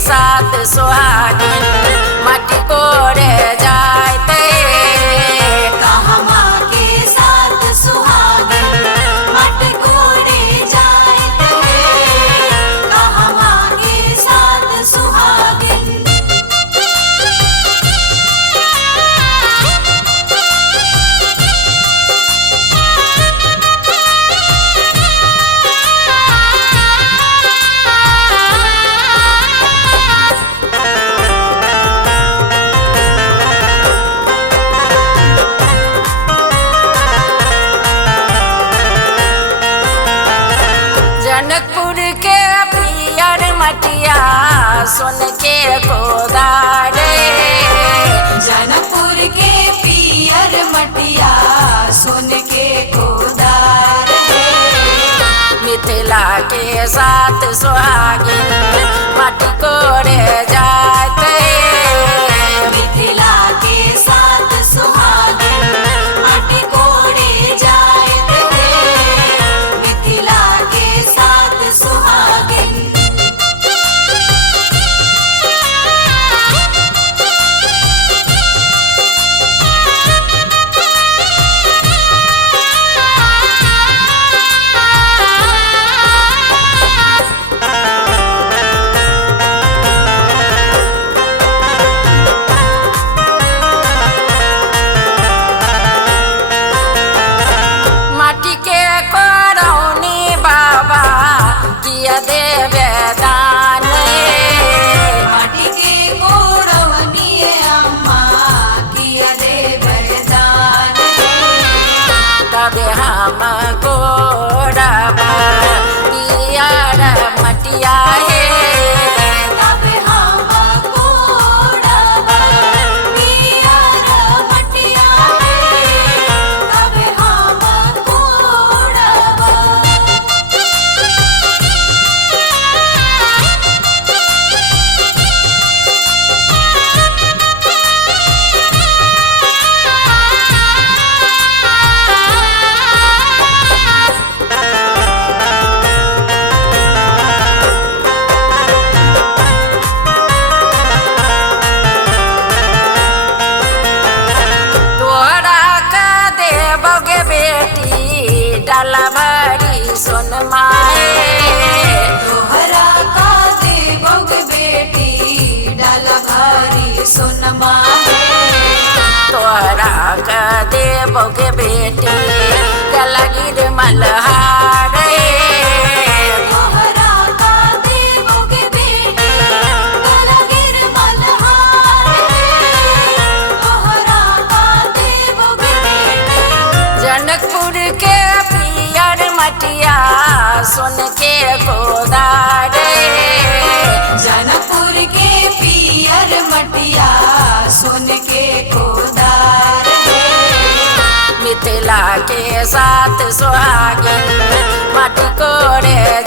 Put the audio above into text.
साथ सुहागिन माटी कोड़े जाते। कहवा के साथ सुहागिन माटी कोड़े जाते। कहवा के साथ सुहागिन। जनकपुर के पियर मटिया सोन के गोदारे। जनकपुर के पियर मटिया सोन के गोदार। मिथिला के साथ सुहागिन माटी कोड़े जाते। मिथिला के साथ सुहागिन माटी कोड़े जाते। मिथिला के साथ सुहागिन। माटी के करौनी बाबा किया देवे दान। माटी के कोड़वनी अम्मा किया दे वरदान। तबे हम कोड़बा पियर मटिया हे। तब हम कोड़बा पियर मटिया हे। तब हम कोड़बा। तोहरा का देवगे बेटी डाला भरी सोन माए। तोहरा का देवग बेटी डाला भारी सोनमा है। तोहरा का देवगे बेटी गला गिर मलहारे। तोहरा का देवग बेटी गलगिर मल्हार है। तोहरा का देवग बेटी। जनकपुर के पियर मटिया सोन के गोदारे। जनकपुर के पियर मटिया सोन के गोदार है। मिथिला के साथ सुहागिन माटी कोड़े